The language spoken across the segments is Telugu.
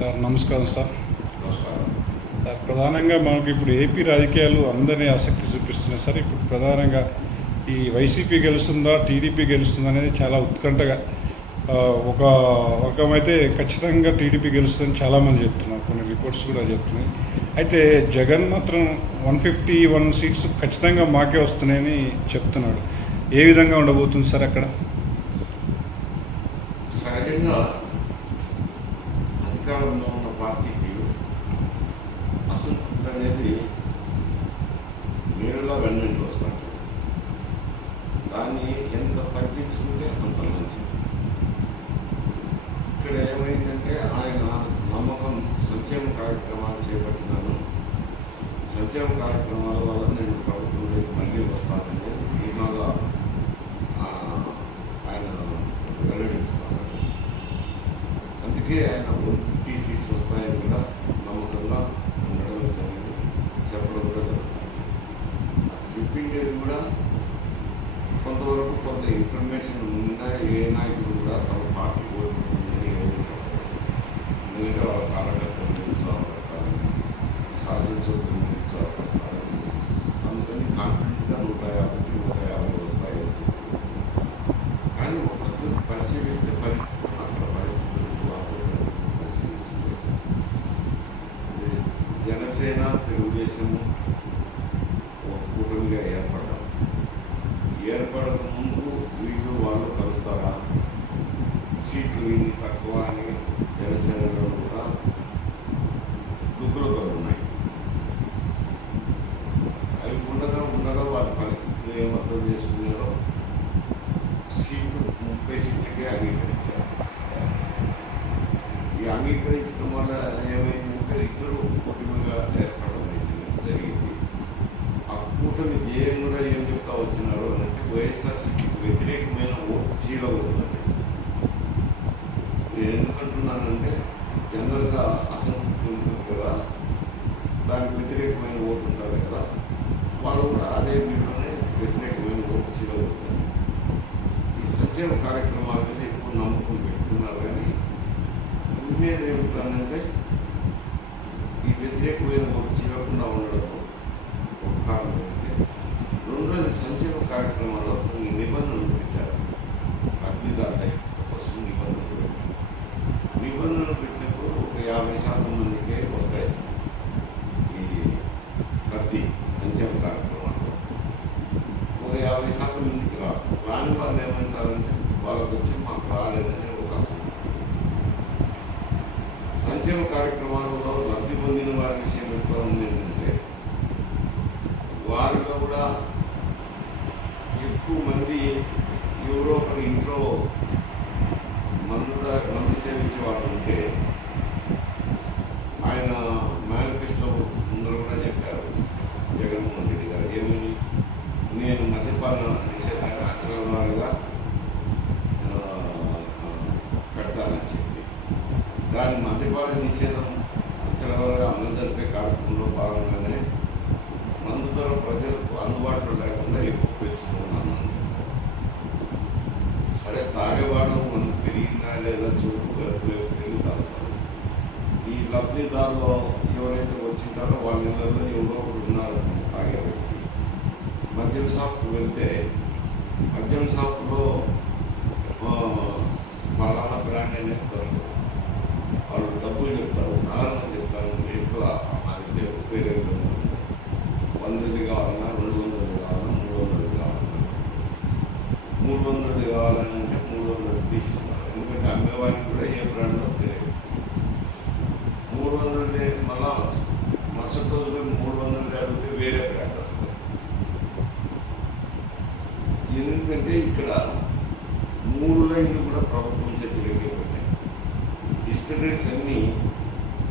సార్ నమస్కారం సార్. నమస్కారం. సార్ ప్రధానంగా మనకి ఇప్పుడు ఏపీ రాజకీయాలు అందరినీ ఆసక్తి చూపిస్తున్నాయి సార్. ఇప్పుడు ప్రధానంగా ఈ వైసీపీ గెలుస్తుందా టీడీపీ గెలుస్తుందా అనేది చాలా ఉత్కంఠగా ఒక వర్గమైతే ఖచ్చితంగా టీడీపీ గెలుస్తుందని చాలామంది చెప్తున్నారు, కొన్ని రిపోర్ట్స్ కూడా చెప్తున్నాయి. అయితే జగన్ మాత్రం 151 సీట్స్ ఖచ్చితంగా మాకే వస్తున్నాయని చెప్తున్నాడు. ఏ విధంగా ఉండబోతుంది సార్ అక్కడ? సహజంగా అధికారంలో ఉన్న పార్టీకి అసంతృప్తి అనేది నీడలో వెన్నంటి వస్తుంటుంది. దాన్ని ఎంత తగ్గించుకుంటే అంత మంచిది. ఇక్కడ ఏమైందంటే ఆయన నమ్మకం సంక్షేమ కార్యక్రమాలు చేపట్టినాను, సంక్షేమ కార్యక్రమాల వల్ల నేను ప్రభుత్వంలోకి మళ్ళీ వస్తాననేది ధీమాగా ఆయన వెల్లడిస్తున్నారు. అందుకే ఆయన 150 సీట్స్ వస్తాయని కూడా నమ్మకంగా ఉండడం జరిగింది, చెప్పడం కూడా జరుగుతుంది. చెప్పిండేది కూడా కొంతవరకు కొంత ఇన్ఫర్మేషన్ ఉన్నా ఏ నాయకులు కూడా తమ పార్టీ ఓడిపోతుందని ఎవరు చెప్పరు. ఎందుకంటే వాళ్ళ కార్యకర్తలు నిరుత్సాహపడతారని, శాసనసభ్యులు నిరుత్సాహపడతారని, అందుకని కాన్ఫిడెంట్గా 150 వస్తాయని చెప్తున్నారు. కానీ ఒక్కరు పరిశీలిస్తే పరిస్థితులు అక్కడ పరిస్థితులకు వాస్తవ పరిస్థితులు పరిశీలించింది. జనసేన తెలుగుదేశము కూటమిగా ఏర్పడక ముందు వీళ్ళు వాళ్ళు కలుస్తారా, సీట్లు ఇన్ని తక్కువ అని జనసేనలో కూడా లుకులుకలు ఉన్నాయి. అవి ఉండగా వాళ్ళ పరిస్థితులు ఏమర్థం చేసుకున్నారో సీట్లు 30 సీట్లకే అంగీకరించారు. ఈ అంగీకరించడం వల్ల ఏమైందంటే ఇద్దరు కూటమిగా ఏర్పడడం జరిగింది. ఆ కూటమి ధ్యేయం కూడా ఏం చెప్తా వచ్చినారు అంటే వైఎస్ఆర్సీపీకి వ్యతిరేకమైన ఓటు చీల ఉందండి. నేను ఎందుకంటున్నానంటే జనరల్గా అసంతృప్తి ఉంటుంది కదా, దానికి వ్యతిరేకమైన ఓటు ఉంటుంది కదా, వాళ్ళు కూడా అదే వీళ్ళనే వ్యతిరేకమైన ఓటు చీల ఉంటుంది. ఈ సంక్షేమ కార్యక్రమాల మీద ఎక్కువ నమ్మకం పెట్టుకున్నారు. కానీ ఉండేది ఏమిటంటే ఈ వ్యతిరేకమైన ఓటు చీలకుండా ఉండడం ఒక కారణం అయితే, రెండోది సంక్షేమ కార్యక్రమాల్లో కొన్ని నిబంధనలు పెట్టారు. అర్జీదారుల కోసం నిబంధనలు పెట్టినప్పుడు ఒక 50% మందికే వస్తాయి ఈ లబ్ధి సంక్షేమ కార్యక్రమాల్లో. ఒక 50% మందికి రాదు. రాని వాళ్ళు ఏమంటారంటే వాళ్ళకు వచ్చి మాకు రాలేదని ఒక అసంతృప్తి. సంక్షేమ కార్యక్రమాలలో లబ్ధి పొందిన వారి విషయం ఎంత ఉంది ఏంటంటే వారిలో కూడా ఎక్కువ మంది ఎవరో ఒకరి ఇంట్లో మందు సేవించే వాళ్ళు ఉంటే ఆయన మేనిఫెస్టో ముందర కూడా చెప్పారు జగన్మోహన్ రెడ్డి గారు, ఏమని, నేను మద్యపాన నిషేధాన్ని అక్షరాల వారిగా పెడతానని చెప్పి, దాని మద్యపాన నిషేధం అక్షరాల వారిగా అమలు జరిపే కార్యక్రమంలో భాగంగానే మందు ధర ప్రజలకు అందుబాటులో లేకుండా ఎక్కువ పెంచుతున్నాను అని చెప్పారు. సరే, తాగేవాడు మందు పెరిగిందా లేదా చూపు పెరుగుతారు. ఈ లబ్ధిదారులు ఎవరైతే వచ్చింటారో వాళ్ళ ఇళ్ళల్లో ఎవరో ఒకరు ఉన్నారు తాగే వ్యక్తి. మద్యం షాప్కి వెళ్తే మద్యం షాపులో పలానా బ్రాండ్ అనేది దొరకదు. వాళ్ళు డబ్బులు చెప్తారు, ఉదాహరణ చెప్తారు, రేట్లు మా దగ్గర 100 కావాలన్నా 200 కావాలన్నా 300 కావాలన్నా 300 కావాలని అంటే 300 తీసిస్తారు. ఎందుకంటే అమ్మేవాడికి కూడా ఏ బ్రాండ్లో తెలియదు. 300 మళ్ళా మరుసటి రోజులు 300 అడిగితే వేరే బ్రాండ్ వస్తుంది. ఎందుకంటే ఇక్కడ 3 లైన్లు కూడా ప్రభుత్వం చేతిలోకి పోయినాయి. డిస్టిలరీస్ అన్నీ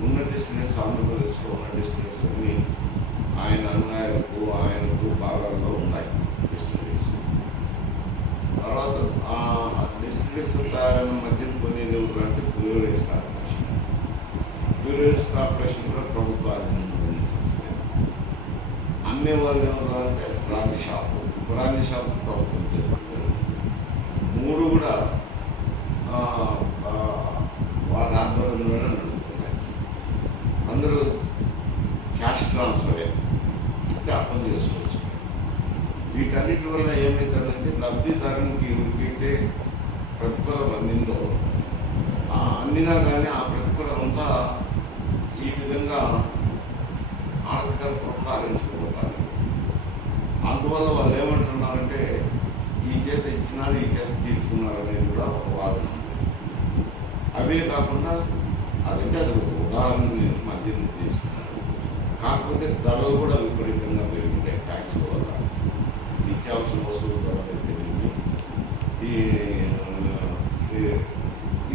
ఉన్న డిస్టిలరీస్, ఆంధ్రప్రదేశ్లో ఉన్న డిస్టిలరీస్ అన్నీ ఆయన అన్యాయాలకు ఆయనకు భాగాల్లో ఉన్నాయి డిస్టిలరీస్. తర్వాత ఆ డిస్టిలరీస్ తయారైన మద్యం కొనేది ఎవరు అంటే బ్యూరేజ్ కార్పొరేషన్. బ్యూరేజ్ కార్పొరేషన్ కూడా ప్రభుత్వ ఆధీనంలో ఉన్న సంస్థ. అమ్మేవాళ్ళు ఎవరు అంటే బ్రాంతి షాపు ప్రభుత్వం చేతులు. 3 కూడా వారి ఆధ్వర్యంలోనే నడుస్తున్నాయి. లబ్ధిదారునికి ఎవరికైతే ప్రతిఫలం అందిందో అందినా కానీ ఆ ప్రతిఫలం అంతా ఈ విధంగా ఆర్థిక రూపంలో హరించుకుపోతారు. అందువల్ల వాళ్ళు ఏమంటున్నారంటే ఈ చేత ఇచ్చినారు, ఈ చేత తీసుకున్నారు అనేది కూడా ఒక వాదన ఉంది. అవే కాకుండా అదంటే అది ఒక ఉదాహరణ నేను మధ్యలో తీసుకున్నాను. కాకపోతే ధరలు కూడా విపరీతంగా పెరుగుతాయి ట్యాక్స్ల వల్ల. నిత్యావసర వస్తువుల ధరలు అయితేనేమి,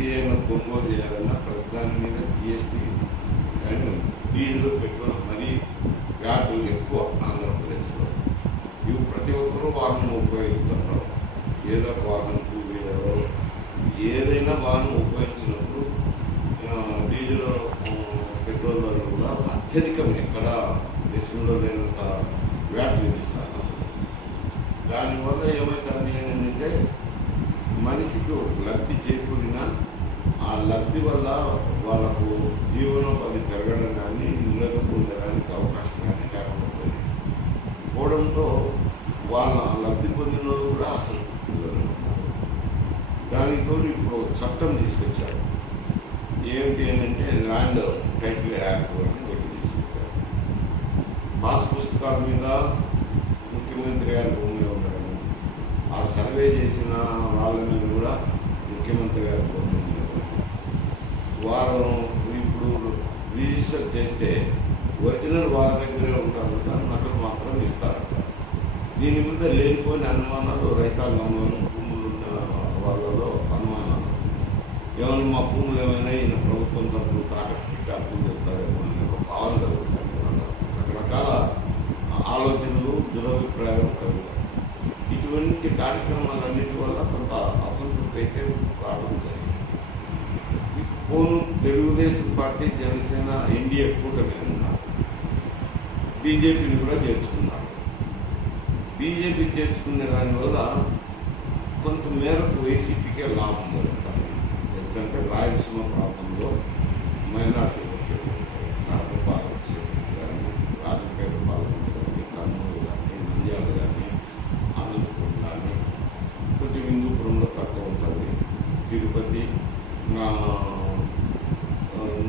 ఏదైనా కొనుగోలు చేయాలన్నా ప్రతిదాని మీద జిఎస్టీ కానీ డీజిల్ పెట్రోల్ మరీ వ్యాట్ ఎక్కువ ఆంధ్రప్రదేశ్లో. ఇవి ప్రతి ఒక్కరూ వాహనం ఉపయోగిస్తుంటారు. ఏదో ఒక వాహనం టూ వీలర్ ఏదైనా వాహనం ఉపయోగించినప్పుడు డీజిల్ పెట్రోల్ ధరలు కూడా అత్యధికం ఎక్కడ దేశంలో లేనంత వ్యాట్ విధిస్తారు. దానివల్ల ఏమవుతుంది ఏంటంటే మనిషికి లబ్ధి చేకూరిన ఆ లబ్ధి వల్ల వాళ్ళకు జీవనోపాధి పెరగడం కానీ నిలదొక్కుండడానికి అవకాశం కానీ లేకుండా పోవడంతో వాళ్ళ లబ్ధి పొందిన వాళ్ళు కూడా అసంతృప్తిలో ఉంటారు. దానితో ఇప్పుడు చట్టం తీసుకొచ్చారు. ఏమిటి అంటే ల్యాండ్ టైటిల్ యాక్ట్ అని ఒకటి తీసుకొచ్చారు. పాస్ పుస్తకాల మీద ముఖ్యమంత్రి గారి భూమి ఉండడం, ఆ సర్వే చేసిన వాళ్ళ మీద కూడా ముఖ్యమంత్రి గారి భూమి ఉండడం, వారు ఇప్పుడు రిజిస్టర్ చేస్తే ఒరిజినల్ వాళ్ళ దగ్గరే ఉంటారంట, నకలు మాత్రం ఇస్తారంట. దీని మీద లేనిపోయిన అనుమానాలు రైతాంగంలోనూ భూములు ఉన్న వాళ్ళలో అనుమానాలు. ఏమన్నా మా భూములు ఏమైనా ఈయన ప్రభుత్వం తరఫున తాకట్టు పెట్టి అప్పులు చేస్తారేమో అనే ఒక భావన కలుగుతాయి. రకరకాల ఆలోచనలు, దురభిప్రాయాలు కలుగుతాయి. ఇటువంటి కార్యక్రమాలన్నిటి వల్ల కొంత అసంతృప్తి అయితే రావడం జరిగింది. పోను తెలుగుదేశం పార్టీ, జనసేన, ఎన్డీఏ కూటమి ఉన్నారు. బీజేపీని కూడా చేర్చుకున్నారు. బీజేపీ చేర్చుకునే దానివల్ల కొంత మేరకు వైసీపీకే లాభం జరుగుతుంది. ఎందుకంటే రాయలసీమ ప్రాంతంలో మైనార్టీ ఓట్లు ఉంటాయి. కడప పార్లమెంట్ కానీ, రాజంపేట పార్లమెంట్ కానీ, కర్నూలు కానీ, నంద్యాల కానీ, అనంతపురం కానీ, కొంచెం హిందూపురంలో తక్కువ ఉంటుంది. తిరుపతి,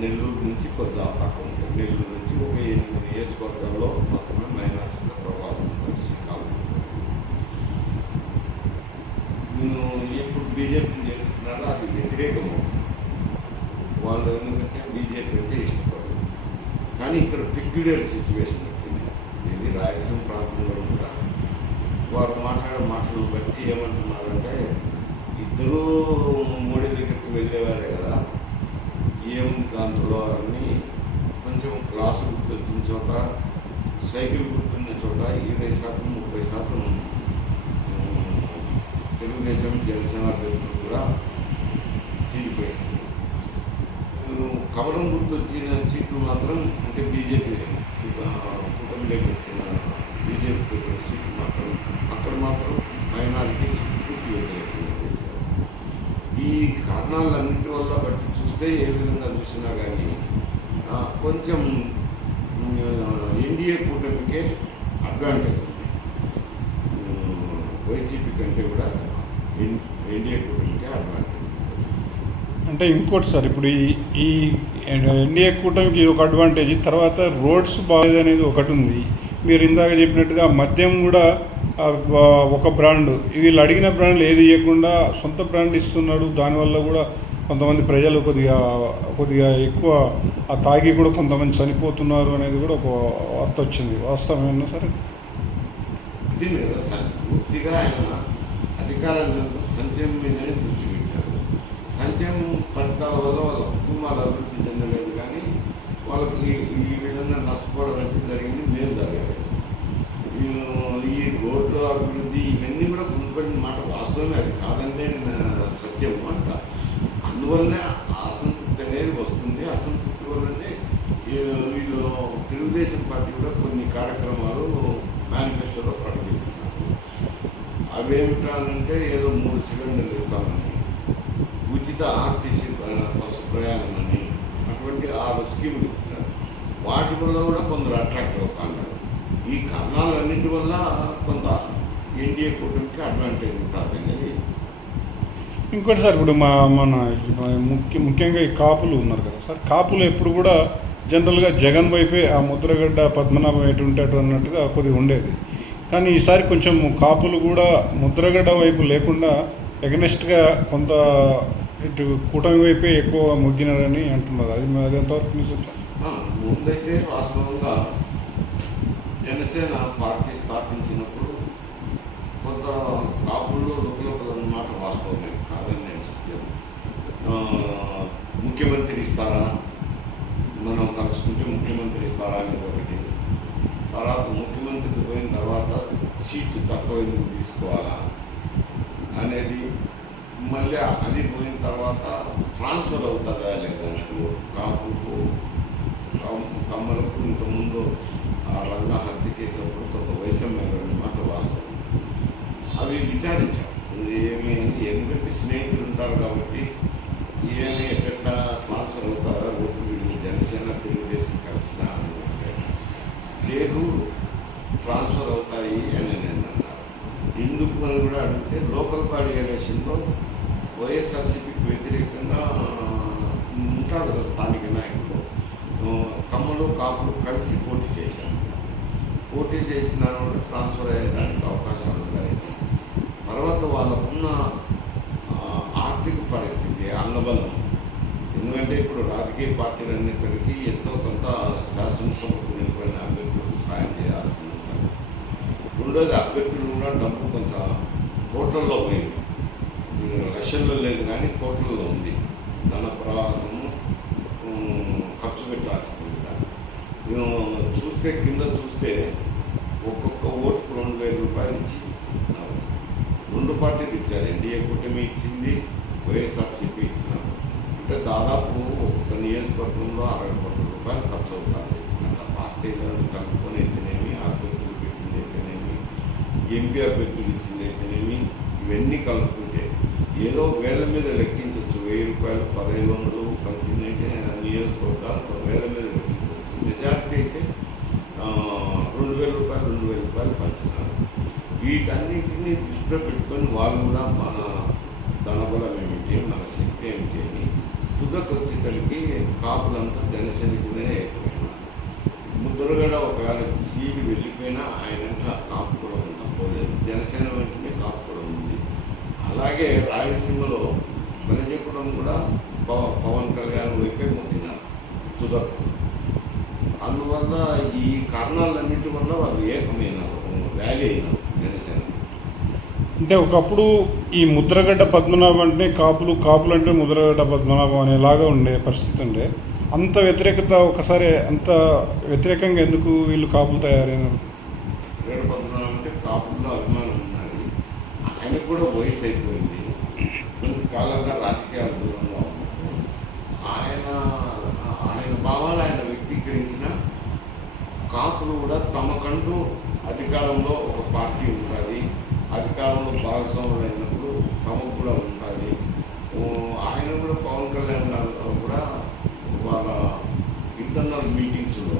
నెల్లూరు నుంచి కొంత తక్కువ ఉంటుంది. నెల్లూరు నుంచి ఒక 8 నియోజకవర్గాల్లో మాత్రమే మైనార్టీల ప్రభావం ఉంటుంది. శ్రీకాకుళం నేను ఎప్పుడు బీజేపీని చేస్తున్నారో అది వ్యతిరేకం అవుతుంది. వాళ్ళు ఎందుకంటే బీజేపీ అంటే ఇష్టపడరు. కానీ ఇక్కడ పెక్యులర్ సిచ్యువేషన్ వచ్చింది. ఇది రాయలసీమ ప్రాంతంలో కూడా వారు మాట్లాడే మాటలను బట్టి ఏమంటున్నారంటే ఇద్దరూ మోడీ దగ్గరికి వెళ్ళేవారే కదా, ఏముంది దాంట్లో అని కొంచెం క్లాసు గుర్తు వచ్చిన చోట, సైకిల్ గుర్తున్న చోట 20%, 30% తెలుగుదేశం, జనసేన అభ్యర్థులు కూడా చీలిపోయింది. కమలం గుర్తు వచ్చిన సీట్లు మాత్రం అంటే బీజేపీ కూటమిలోకి వచ్చిన బీజేపీ సీట్లు మాత్రం అక్కడ మాత్రం మైనారిటీస్ పూర్తి వ్యతిరేకంగా చేశారు. ఈ కారణాలన్నింటి వల్ల బట్టి చూస్తే ఏ విధంగా చూసినా కానీ కొంచెం ఎన్డీఏ కూటమికే అడ్వాంటేజ్ ఉంది. వైసీపీ కంటే కూడా ఎన్డీఏ కూటమికే అడ్వాంటేజ్. అంటే ఇంకోటి సార్, ఇప్పుడు ఈ ఎన్డీఏ కూటమికి ఒక అడ్వాంటేజ్, తర్వాత రోడ్స్ బాగోదనేది ఒకటి ఉంది. మీరు ఇందాక చెప్పినట్టుగా మద్యం కూడా ఒక బ్రాండ్, వీళ్ళు అడిగిన బ్రాండ్లు ఏది ఇవ్వకుండా సొంత బ్రాండ్ ఇస్తున్నాడు. దానివల్ల కూడా కొంతమంది ప్రజలు కొద్దిగా ఎక్కువ ఆ తాగి కూడా కొంతమంది చనిపోతున్నారు అనేది కూడా ఒక వార్త వచ్చింది. వాస్తవమేనా సరే? దీని మీద పూర్తిగా ఆయన అధికారాన్ని సంక్షేమం మీదనే దృష్టి పెట్టారు. సంక్షేమం ఫలితాల వల్ల వాళ్ళ కుటుంబాలు అభివృద్ధి చెందలేదు, కానీ వాళ్ళకి ఈ విధంగా నష్టపోవడం అంటే జరిగింది, మేలు జరగలేదు. ఈ రోడ్ల అభివృద్ధి ఇవన్నీ కూడా గుంపడిన మాట వాస్తవమే, అది కాదంటే సత్యం అంట. అందువల్లనే అసంతృప్తి అనేది వస్తుంది. అసంతృప్తి వల్లనే వీళ్ళు తెలుగుదేశం పార్టీ కూడా కొన్ని కార్యక్రమాలు మేనిఫెస్టోలో ప్రకటించినారు. అవేమిటంటే ఏదో 3 సిలిండర్లు ఇస్తామని, ఉచిత ఆర్టీసీ బస్సు ప్రయాణం అని, అటువంటి 6 స్కీములు ఇచ్చినారు. వాటి వల్ల కూడా కొందరు అట్రాక్ట్ అవుతున్నారు. ఈ కారణాలన్నింటి వల్ల కొంత ఎన్డీఏ కూటమికి అడ్వాంటేజ్ ఉంటుంది అనేది. ఇంకోటి సార్, ఇప్పుడు మన ముఖ్యంగా ఈ కాపులు ఉన్నారు కదా సార్, కాపులు ఎప్పుడు కూడా జనరల్గా జగన్ వైపే ఆ ముద్రగడ్డ పద్మనాభం ఎటు ఉంటే అటు అన్నట్టుగా కొద్దిగా ఉండేది. కానీ ఈసారి కొంచెం కాపులు కూడా ముద్రగడ్డ వైపు లేకుండా ఎగనెస్ట్గా కొంత ఇటు కూటమి వైపే ఎక్కువ మొగ్గినారని అంటున్నారు. అది ఎంతవరకు నిజం? ముందైతే వాస్తవంగా జనసేన పార్టీ స్థాపించినప్పుడు కొంత కాపుల్లో లుకలుకలు అన్నమాట వాస్తవమే, కాదని నేను చెప్తాను. ముఖ్యమంత్రి ఇస్తారా, మనం కలుసుకుంటే ముఖ్యమంత్రి ఇస్తారా అనేది ఒకటి. తర్వాత ముఖ్యమంత్రి పోయిన తర్వాత సీట్లు తక్కువ ఎందుకు తీసుకోవాలా అనేది, మళ్ళీ అది పోయిన తర్వాత ట్రాన్స్ఫర్ అవుతుందా లేదా అనేది కాపులకు కమ్మలకు ఇంతకుముందు ఆ రంగా హత్య కేసు అప్పుడు కొంత వైషమ్యాలు అన్నమాట వాస్తవం. అవి విచారించాం ఏమి అని, ఎందుకంటే స్నేహితులు ఉంటారు కాబట్టి ఏమి ఎట్లా ట్రాన్స్ఫర్ అవుతారా ఓట్లు వీళ్ళు జనసేన తెలుగుదేశం కలిసిన లేదు ట్రాన్స్ఫర్ అవుతాయి అని నేను అన్నారు. ఎందుకు అని కూడా అడిగితే లోకల్ బాడీ ఎలక్షన్లో వైఎస్ఆర్సీపీకి వ్యతిరేకంగా ఉంటారు కదా స్థానిక నాయకులు, కమ్మలు కాపులు కలిసి పోటీ చేశారు. పోటీ చేసిన దానివల్ల ట్రాన్స్ఫర్ అయ్యేదానికి అవకాశాలు ఉన్నాయి. తర్వాత వాళ్ళకున్న ఆర్థిక పరిస్థితి, అంగబలం, ఎందుకంటే ఇప్పుడు రాజకీయ పార్టీలన్నిటికీ ఎంతో కొంత శాసనసభకు నిలబడిన అభ్యర్థులకు సాయం చేయాల్సి ఉంటుంది. రెండోది అభ్యర్థులు కూడా డబ్బు కొంచెం కోట్లలో పోయింది, లక్షల్లో లేదు కానీ కోట్లలో ఉంది. ధన ప్రవాహము ఖర్చు పెట్టాల్సింది. చూస్తే కింద చూస్తే ఒక్కొక్క ఓటుకు 2,000 రూపాయలు ఇచ్చి 2 పార్టీలు ఇచ్చారు. ఎన్డీఏ కూటమి ఇచ్చింది, వైఎస్ఆర్సీపీ ఇచ్చినారు. అంటే దాదాపు ఒక్కొక్క నియోజకవర్గంలో 60 కోట్ల రూపాయలు ఖర్చు అవుతుంది. అట్లా పార్టీలను కలుపుకొని అయితేనేమి, అభ్యర్థులు పెట్టింది అయితేనేమి, ఎంపీ అభ్యర్థులు ఇచ్చింది అయితేనేమి, ఇవన్నీ కలుపుకుంటే ఏదో వేల మీద లెక్కించవచ్చు. 1000 రూపాయలు, 1500 కలిసిందంటే నియోజకవర్గాలు వేల మీద లెక్కించవచ్చు. మెజారిటీ అయితే 2,000 రూపాయలు పంచినారు. వీటన్నిటిని దృష్టిలో పెట్టుకొని వాళ్ళు కూడా మన ధనబలం ఏమిటి, మన శక్తి ఏమిటి అని తుదకొచ్చేసరికి కాపులంతా జనసేన కిందనే ఎక్కువైనా. ముద్రగడ ఒకవేళ సీటు వెళ్ళిపోయినా ఆయనంట కాపు కూడా తప్పలేదు. జనసేన వెంటనే కాపు కూడా ఉంది. అలాగే రాయలసీమలో బలిజపురం కూడా పవన్ కళ్యాణ్ వైపే మొగ్గినారు తుదకు. అందువల్ల ఈ కారణాలన్నిటి వల్ల వాళ్ళు ఏకమైనారు, ర్యాలీ అయినారు జనసేన. అంటే ఒకప్పుడు ఈ ముద్రగడ్డ పద్మనాభం అంటే కాపులు అంటే ముద్రగడ్డ పద్మనాభం అనేలాగా ఉండే పరిస్థితి ఉండే. అంత వ్యతిరేకత ఒకసారి అంత వ్యతిరేకంగా ఎందుకు వీళ్ళు కాపులు తయారైనారు? ముద్రగడ్డ పద్మనాభం అంటే కాపుల్లో అభిమానం ఉన్నది. ఆయనకు కూడా వయసు అయిపోయింది, కొంతకాలంగా రాజకీయాలు దూరంగా ఉన్నారు. ఆయన భావాలు ఆయన వ్యక్తీకరించిన కాపులు కూడా తమకంటూ అధికారంలో ఒక పార్టీ ఉంటుంది, అధికారంలో భాగస్వాములు అయినప్పుడు తమకు కూడా ఉంటుంది. ఆయన కూడా పవన్ కళ్యాణ్ గారు కూడా వాళ్ళ ఇంటర్నల్ మీటింగ్స్లో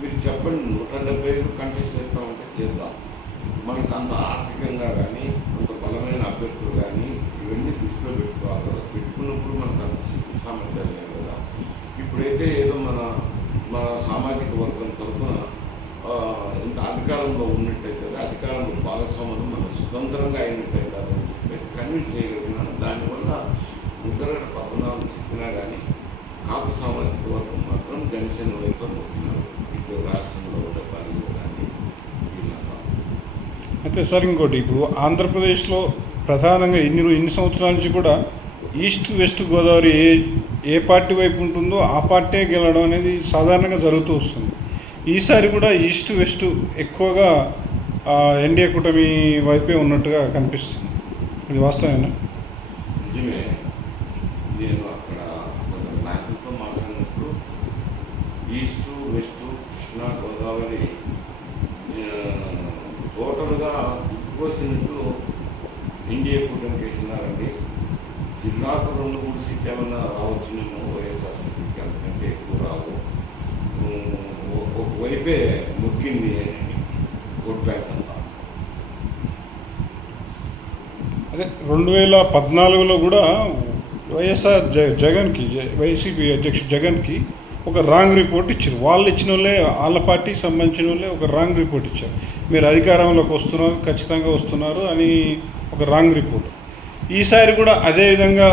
మీరు చెప్పండి 175 కంటెస్ట్ చేస్తామంటే చేద్దాం, మనకు అంత ఆర్థికంగా కానీ అంత బలమైన అభ్యర్థులు కానీ ఇవన్నీ దృష్టిలో పెట్టుకోవాలి కదా. పెట్టుకున్నప్పుడు మనకు అంత శక్తి సామర్థ్యాలు లేవు కదా. ఇప్పుడైతే ఏదో మన సామాజిక వర్గం తరఫున ఇంత అధికారంలో ఉన్నట్టయితే అధికారంలో భాగస్వాములు మనం స్వతంత్రంగా అయినట్టయితారని చెప్పి కన్విన్స్ చేయగలిగినాను. దానివల్ల ముద్రగడ్డ పద్మనాభం చెప్పినా కానీ కాపు సామాజిక వర్గం మాత్రం జనసేన వైపు మొక్కినారు. ఇటు రాష్ట్రంలో ఉండే పనులు కానీ వీళ్ళంతా. అయితే సార్ ఇంకోటి, ఇప్పుడు ఆంధ్రప్రదేశ్లో ప్రధానంగా ఇన్ని సంవత్సరాల నుంచి కూడా ఈస్ట్ వెస్ట్ గోదావరి ఏ పార్టీ వైపు ఉంటుందో ఆ పార్టీ గెలవడం అనేది సాధారణంగా జరుగుతూ వస్తుంది. ఈసారి కూడా ఈస్ట్ వెస్ట్ ఎక్కువగా ఎన్డీఏ కూటమి వైపే ఉన్నట్టుగా కనిపిస్తుంది. ఇది వాస్తవేనా? నిజమే. నేను అక్కడ కొందరు నాయకులతో మాట్లాడినప్పుడు ఈస్ట్ వెస్ట్ కృష్ణా గోదావరి టోటల్గా ఉట్టుకోసినట్టు ఎన్డీఏ కూటమికి వేసినారండి. జిల్లాకు 2-3 సీట్లు ఏమన్నా రావచ్చునేమో వైఎస్ఆర్సీపీకి, అంతకంటే ఎక్కువ రావు. ఒకవైపే మొక్కింది ఓట్ బ్యాంక్ అంతా. 2014లో కూడా వైఎస్ఆర్ జగన్కి వైసీపీ అధ్యక్షుడు జగన్కి ఒక రాంగ్ రిపోర్ట్ ఇచ్చారు. వాళ్ళు ఇచ్చిన వాళ్ళే, వాళ్ళ పార్టీకి సంబంధించిన వాళ్ళే ఒక రాంగ్ రిపోర్ట్ ఇచ్చారు. మీరు అధికారంలోకి వస్తున్నారు, ఖచ్చితంగా వస్తున్నారు అని ఒక రాంగ్ రిపోర్ట్. ఈసారి కూడా అదే విధంగా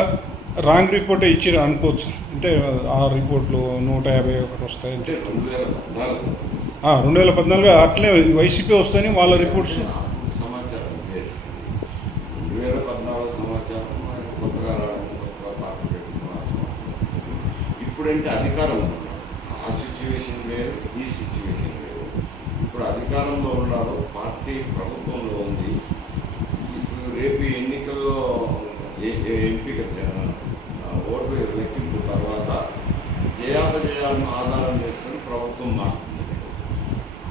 రాంగ్ రిపోర్టే ఇచ్చారు అనుకోవచ్చు. అంటే ఆ రిపోర్ట్లు 151 వస్తాయి అంటే 2014 2014 అట్లే వైసీపీ వస్తాయని వాళ్ళ రిపోర్ట్స్. అప్పుడు సమాచారం వేరు. 2014 సమాచారం ఆయన కొత్తగా రావడం, కొత్తగా పార్టీ పెట్టుకున్న ఆ సమాచారం. ఇప్పుడంటే అధికారం ఉన్నారు, ఆ సిచ్యువేషన్ వేరు, ఈ సిచ్యువేషన్ వేరు. ఇప్పుడు అధికారంలో ఉన్నారు, పార్టీ ప్రభుత్వంలో ఉంది. ఇప్పుడు రేపు ఎన్నికల్లో ఎంపిక ఓట్లు లెక్కింపు తర్వాత జయాపజయాలను ఆధారం చేసుకొని ప్రభుత్వం మారుతుంది.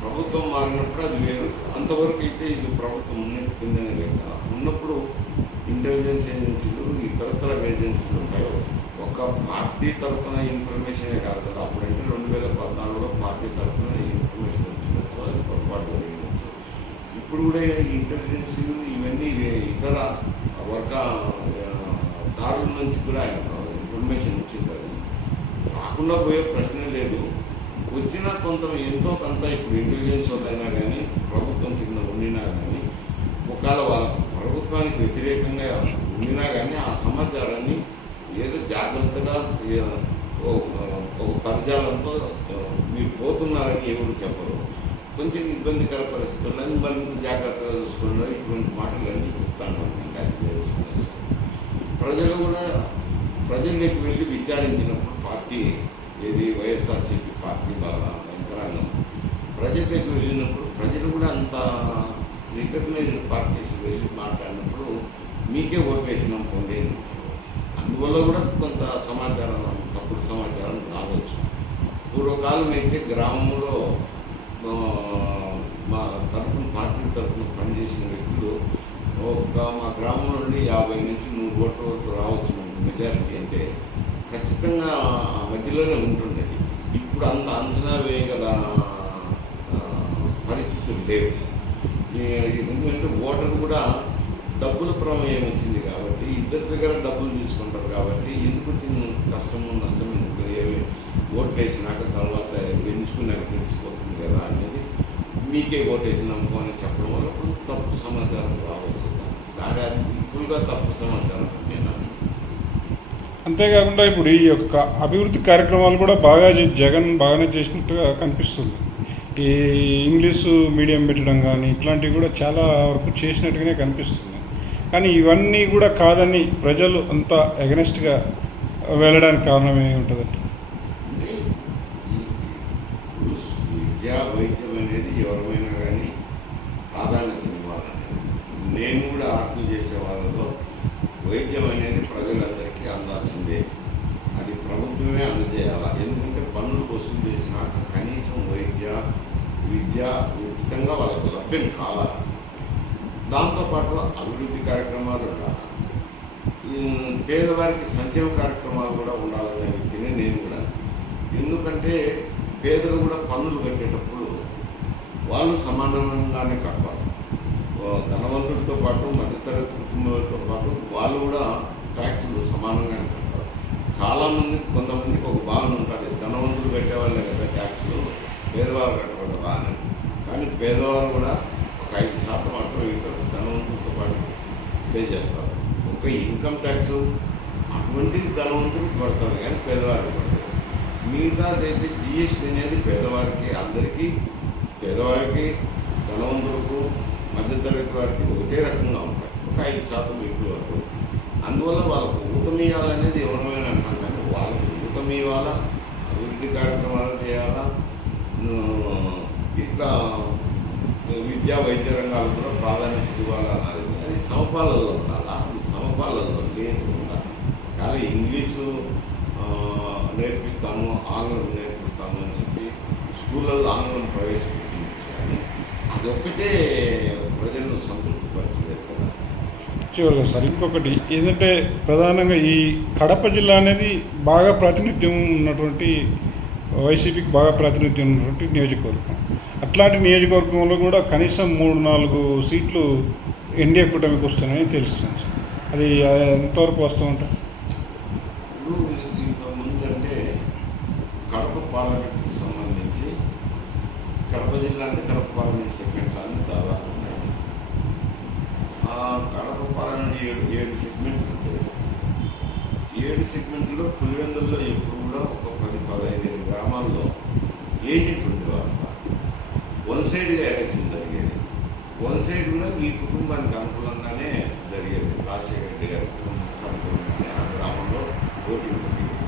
ప్రభుత్వం మారినప్పుడు అది వేరు. అంతవరకు అయితే ఇది ప్రభుత్వం ఉన్నట్టు కిందనే లెక్క. ఉన్నప్పుడు ఇంటెలిజెన్స్ ఏజెన్సీలు, ఇతరతర ఏజెన్సీలు ఉంటాయో ఒక పార్టీ తరఫున ఇన్ఫర్మేషనే కాదు కదా. అప్పుడంటే 2014లో పార్టీ తరఫున ఇన్ఫర్మేషన్ వచ్చిండొచ్చు, అది పొరపాటు జరిగిండొచ్చు. ఇప్పుడు కూడా ఇంటెలిజెన్స్ ఇవన్నీ ఇతర వర్గ దారుల నుంచి కూడా ఆయన ఇన్ఫర్మేషన్ వచ్చింది. రాకుండా పోయే ప్రశ్న లేదు. వచ్చినా ఎంతో కొంత ఇప్పుడు ఇంటెలిజెన్స్ వాళ్ళైనా కానీ ప్రభుత్వం కింద ఉండినా కానీ ఒకవేళ వాళ్ళకు ప్రభుత్వానికి వ్యతిరేకంగా ఉండినా కానీ ఆ సమాచారాన్ని ఏదో జాగ్రత్తగా ఒక పదజాలంతో మీరు పోతున్నారని ఎవరు చెప్పరు. కొంచెం ఇబ్బందికర పరిస్థితుల్లో మరింత జాగ్రత్తగా చూసుకున్నారు. ఇటువంటి మాటలన్నీ చెప్తాను. సమస్య ప్రజల్లోకి వెళ్ళి విచారించినప్పుడు పార్టీ ఏది వైఎస్ఆర్సీపీ పార్టీ యంత్రాంగం ప్రజల్లోకి వెళ్ళినప్పుడు ప్రజలు కూడా అంత రికగ్నైజ్డ్ పార్టీస్ వెళ్ళి మాట్లాడినప్పుడు మీకే ఓట్లేసినాం పోండి. అందువల్ల కూడా కొంత సమాచారం, తప్పుడు సమాచారం రావచ్చు. పూర్వకాలం అయితే గ్రామంలో మా పార్టీ తరఫున పనిచేసిన వ్యక్తులు మా గ్రామంలో నుండి 50 నుంచి 100 ఓట్ల వరకు రావచ్చు మెజారిటీ అంటే ఖచ్చితంగా మధ్యలోనే ఉంటుండేది. ఇప్పుడు అంత అంచనా వేయగల పరిస్థితులు లేవు. ఎందుకంటే ఓటరు కూడా డబ్బుల ప్రమేయం వచ్చింది కాబట్టి, ఇద్దరి దగ్గర డబ్బులు తీసుకుంటారు కాబట్టి ఎందుకు వచ్చిన కష్టము నష్టం ఎందుకు, ఓట్లు వేసినాక తర్వాత ఎంచుకున్నాక తెలిసిపోతుంది కదా అనేది మీకే ఓటేసినాము అని చెప్పడం వల్ల కొంత తప్పు సమాచారం రావచ్చు. దాని అది ఫుల్గా తప్పు సమాచారం నేను. అంతేకాకుండా ఇప్పుడు ఈ యొక్క అభివృద్ధి కార్యక్రమాలు కూడా జగన్ బాగానే చేసినట్టుగా కనిపిస్తుంది. ఈ ఇంగ్లీషు మీడియం పెట్టడం కానీ ఇట్లాంటివి కూడా చాలా వరకు చేసినట్టుగానే కనిపిస్తుంది. కానీ ఇవన్నీ కూడా కాదని ప్రజలు అంత ఎగనెస్ట్గా వెళ్ళడానికి కారణం ఏమి ఉంటుందంటే, విద్యా వైద్యం అనేది ఎవరైనా కానీ ప్రాధాన్యత ఇవ్వాలని నేను కూడా ఆర్గ్యూ చేసే వాళ్ళలో వైద్యం అనేది ప్రజలందరికీ అందాల్సిందే. అది ప్రభుత్వమే అందజేయాలి. ఎందుకంటే పన్నులు వసూలు చేసినాక కనీసం విద్య ఉచితంగా వాళ్ళకు లభ్యం కావాలి. దాంతోపాటు అభివృద్ధి కార్యక్రమాలు ఉండాలి. పేదవారికి సంక్షేమ కార్యక్రమాలు కూడా ఉండాలనే వ్యక్తినే నేను కూడా. ఎందుకంటే పేదలు కూడా పన్నులు కట్టేటప్పుడు వాళ్ళు సమానంగానే కడతారు. ధనవంతుడితో పాటు మధ్యతరగతి కుటుంబాలతో పాటు వాళ్ళు కూడా ట్యాక్సులు సమానంగానే కడతారు. కొంతమందికి ఒక భావన ఉంటుంది, ధనవంతులు కట్టేవాళ్ళే కదా ట్యాక్సులు, పేదవారు కట్టరు కదా అని. కానీ పేదవారు కూడా ఒక 5% అటు ఇటు ధనవంతులతో పాటు పే చేస్తారు. ఒక ఇన్కమ్ ట్యాక్స్ అటువంటిది ధనవంతులకు పడుతుంది కానీ పేదవారికి పడుతుంది. మిగతాదైతే జిఎస్టీ అనేది పేదవారికి, అందరికీ, పేదవారికి, ధనవంతులకు, మధ్యతరగతి వారికి ఒకటే రకంగా ఉంటాయి. ఒక 5% ఎక్కువ వరకు. అందువల్ల వాళ్ళకు ఊతమీయాలనేది ఎవరైనా అంటాం కానీ వాళ్ళకు ఊతమీయాలా, అభివృద్ధి కార్యక్రమాలు చేయాలా, ఇట్లా విద్యా వైద్య రంగాలు కూడా ప్రాధాన్యత ఇవ్వాలన్నది అది సమపాలనలో ఉండాలా. అది సమపాలనలో లేదు. కానీ ఇంగ్లీషు నేర్పిస్తాము, ఆంగ్లం నేర్పిస్తాము అని చెప్పి స్కూళ్ళల్లో ఆంగ్లం ప్రవేశపెట్టింది కానీ అదొక్కటే ప్రజలను సంతృప్తిపరచలేదు కదా. చివరిగా సార్ ఇంకొకటి ఏంటంటే ప్రధానంగా ఈ కడప జిల్లా అనేది బాగా ప్రాతినిధ్యం ఉన్నటువంటి, వైసీపీకి బాగా ప్రాతినిధ్యం ఉన్నటువంటి నియోజకవర్గం. అట్లాంటి నియోజకవర్గంలో కూడా కనీసం 3-4 సీట్లు ఎన్డీఏ కూటమికి వస్తున్నాయని తెలుస్తుంది. అది ఎంతవరకు వస్తూ ఉంటాయి? ఇప్పుడు ఇంత ముందు అంటే కడప పార్లమెంట్కి సంబంధించి కడప జిల్లా అంటే కడప పార్లమెంట్ సెగ్మెంట్లు అన్నీ దాదాపు ఉన్నాయి. ఆ కడప పార్లమెంట్ ఏడు సెగ్మెంట్లు ఉంటాయి. 7 సెగ్మెంట్లో పులివెందుల్లో ఎప్పుడు కూడా ఒక 10-15 గ్రామాల్లో ఏజెంట్ ఉండేవాళ్ళు. వన్ సైడ్గా ఎలక్షన్ జరిగేది. వన్ సైడ్ కూడా ఈ కుటుంబానికి అనుకూలంగానే జరిగేది. రాజశేఖర రెడ్డి గారి కుటుంబానికి అనుకూలంగానే ఆ గ్రామంలో ఓటింగ్ జరిగేది.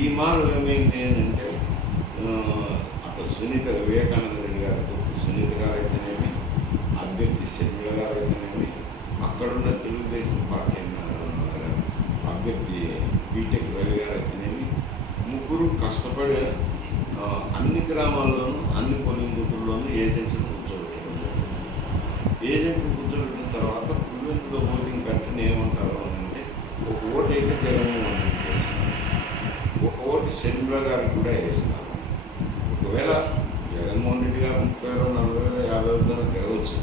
ఈ మార్గం ఏమైంది ఏంటంటే అటు వివేకానంద రెడ్డి గారి సునీత గారు అయితేనేమి, అభ్యర్థి షర్మిల గారు అయితేనేమి, అక్కడున్న తెలుగుదేశం పార్టీ అభ్యర్థి బీటెక్ రవి గారు అయితేనేమి, ముగ్గురు కష్టపడి అన్ని గ్రామాల్లోనూ అన్ని పోలింగ్ బూతుల్లోనూ ఏజెంట్లను కూర్చోబెట్టడం జరిగింది. ఏజెంట్లు కూర్చోబెట్టిన తర్వాత పులివెందులో ఓటింగ్ వెంటనే ఏమంటారు అంటే ఒక ఓటు అయితే జగన్మోహన్ రెడ్డి వేసినారు, ఒక ఓటు షర్మిల గారికి కూడా వేసినారు. ఒకవేళ జగన్మోహన్ రెడ్డి గారు 30,000, 40,000, 50,000 గెలవచ్చు.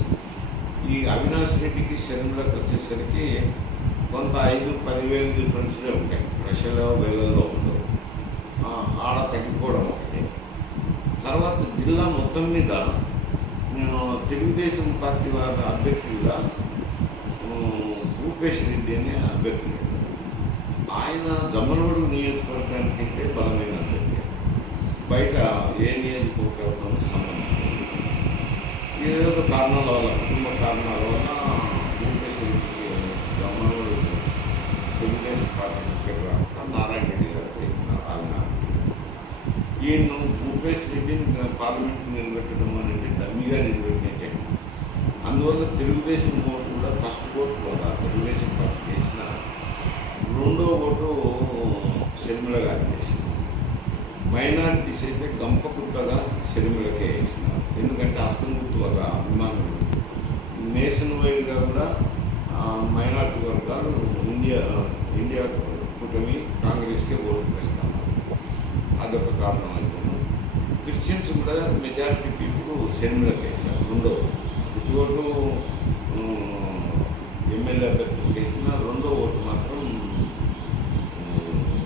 ఈ అవినాష్ రెడ్డికి షర్మిలకు వచ్చేసరికి కొంత 5-10,000 డిఫరెన్స్లే ఉంటాయి. లక్షల వేలల్లో ఉండవు. ఆడ తగ్గిపోవడం ఒకటి. తర్వాత జిల్లా మొత్తం మీద తెలుగుదేశం పార్టీ వారి అభ్యర్థిగా భూపేష్ రెడ్డి అనే అభ్యర్థి. ఆయన జమ్మనోడు నియోజకవర్గానికి అయితే బలమైన అభ్యర్థి. బయట ఏ నియోజకవర్గంతో సంబంధం ఏదో కారణాల వల్ల, కుటుంబ కారణాల వల్ల భూపేష్ రెడ్డికి జమ్మనోడు తెలుగుదేశం పార్టీ టికెట్ రాకుండా నారాయణ రెడ్డి గారికి ఇచ్చినారు. ఈయన భూపేష్ రెడ్డిని పార్లమెంట్ నిలబెట్టడం అనేది డమ్మిగా నిలబెట్టినట్టే. అందువల్ల తెలుగుదేశం ఓటు కూడా ఫస్ట్ ఓటు కూడా తెలుగుదేశం పార్టీ వేసిన, రెండో ఓటు షర్మిల గారికి వేసిన. మైనారిటీస్ అయితే గంప కుత్తగా షర్మిలకే వేసినారు. ఎందుకంటే హస్తం గుర్తు వల్ల అభిమానులు నేషన్ వైడ్గా కూడా మైనారిటీ వర్గాలు ఇండియా కూటమి కాంగ్రెస్కే ఓటు వేస్తున్నారు. అదొక కారణం అయితే. క్రిస్టియన్స్ కూడా మెజారిటీ పీపుల్ షర్మిలకు వేశారు. రెండో మొదటి ఓటు ఎమ్మెల్యే అభ్యర్థులకు వేసిన, రెండో ఓటు మాత్రం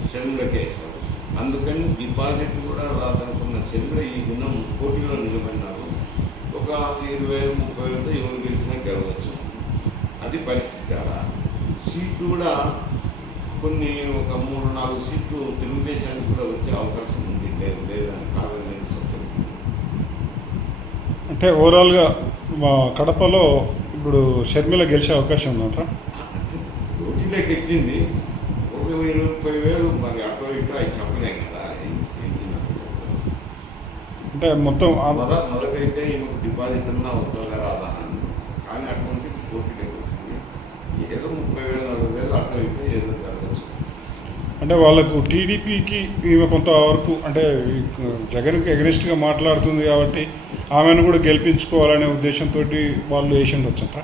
షర్మిలకే వేశారు. అందుకని డిపాజిట్ కూడా రాదనుకున్న షర్మిల ఈ దినం పోటీలో నిలబడినారు. ఒక 20,000-30,000తో ఎవరు గెలిచినా గెలవచ్చు. అది పరిస్థితి. అలా సీట్లు కూడా కొన్ని ఒక 3-4 సీట్లు తెలుగుదేశానికి కూడా వచ్చే అవకాశం ఉంది. లేదని కాదని సత్యం. అంటే ఓవరాల్గా మా కడపలో ఇప్పుడు షర్మిల గెలిచే అవకాశం ఉందంటారా? పోటీలోకి వచ్చింది. 1,20,000-30,000 మరి అటో ఇటో అవి చెప్పలేం కదా. ఇచ్చినట్టు అంటే మొత్తం మొదటైతే ఈమెకు డిపాజిట్ అన్నా వస్తుందా రాదా అని. కానీ అటువంటి పోటీలోకి వచ్చింది. ఏదో 30,000-40,000 అటో ఇటో ఏదో జరగచ్చు. అంటే వాళ్ళకు టీడీపీకి ఈమె కొంతవరకు అంటే జగన్కి ఎగనెస్ట్గా మాట్లాడుతుంది కాబట్టి ఆమెను కూడా గెలిపించుకోవాలనే ఉద్దేశంతో వాళ్ళు వేసిండి వచ్చంట.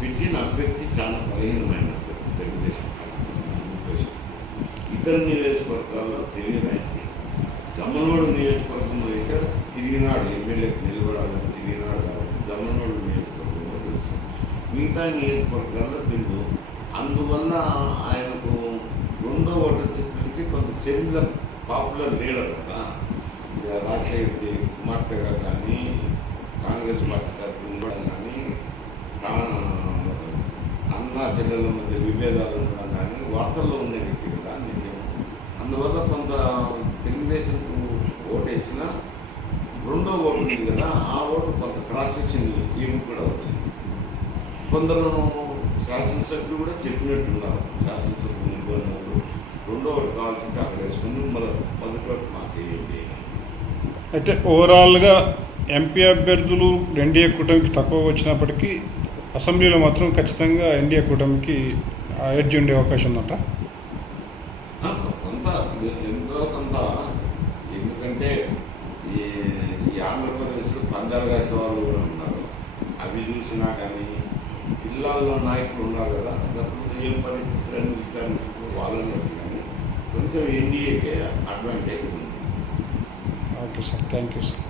పెట్టిన అభ్యర్థి చాలా బలహీనమైన అభ్యర్థి తెలుగుదేశం పార్టీ. ఇతర నియోజకవర్గాల్లో తెలియదు ఆయనకి. జమ్మనోడు నియోజకవర్గంలో అయితే తిరిగినాడు, ఎమ్మెల్యేకి నిలబడాలని తిరిగినాడు కాబట్టి జమ్మనోడు నియోజకవర్గంలో తెలుసు. మిగతా నియోజకవర్గాల్లో తెలియదు. అందువల్ల ఆయనకు రెండో ఓటు వచ్చేప్పటికీ కొంత షర్మిల పాపులర్ లీడర్ కదా. రాజశేఖర రెడ్డి కుమార్తెగా కానీ, కాంగ్రెస్ పార్టీ తరఫున ఉండడం కానీ, అన్నా చెల్లెల మధ్య విభేదాలు ఉండడం కానీ వార్తల్లో ఉండే వ్యక్తి కదా నిజం. అందువల్ల కొంత తెలుగుదేశంకు ఓటేసిన రెండో ఓటు ఉంది కదా, ఆ ఓటు కొంత క్రాస్ సెక్షన్ ఈమె కూడా వచ్చింది. కొందరు శాసనసభ్యులు కూడా చెప్పినట్టున్నారు. శాసనసభ్యులు నిలబడినప్పుడు రెండో ఓటు కావాల్సింటే అక్కడ వేసుకుని మొదటి ఓటు మాకేయండి. అయితే ఓవరాల్గా ఎంపీ అభ్యర్థులు ఎన్డీఏ కూటమికి తక్కువ వచ్చినప్పటికీ అసెంబ్లీలో మాత్రం ఖచ్చితంగా ఎన్డీఏ కూటమికి ఎడ్జ్ ఉండే అవకాశం ఉందట. కొంత ఎంతో కొంత. ఎందుకంటే ఈ ఆంధ్రప్రదేశ్లో పందాలు కాసే వాళ్ళు కూడా ఉన్నారు. అవి చూసినా కానీ జిల్లాల్లో నాయకులు ఉన్నారు కదా, గతంలో ఏం పరిస్థితులను విచారించుకుని వాళ్ళని కానీ కొంచెం ఎన్డీఏకే అడ్వాంటేజ్ ఉంది. Okay sir, thank you sir.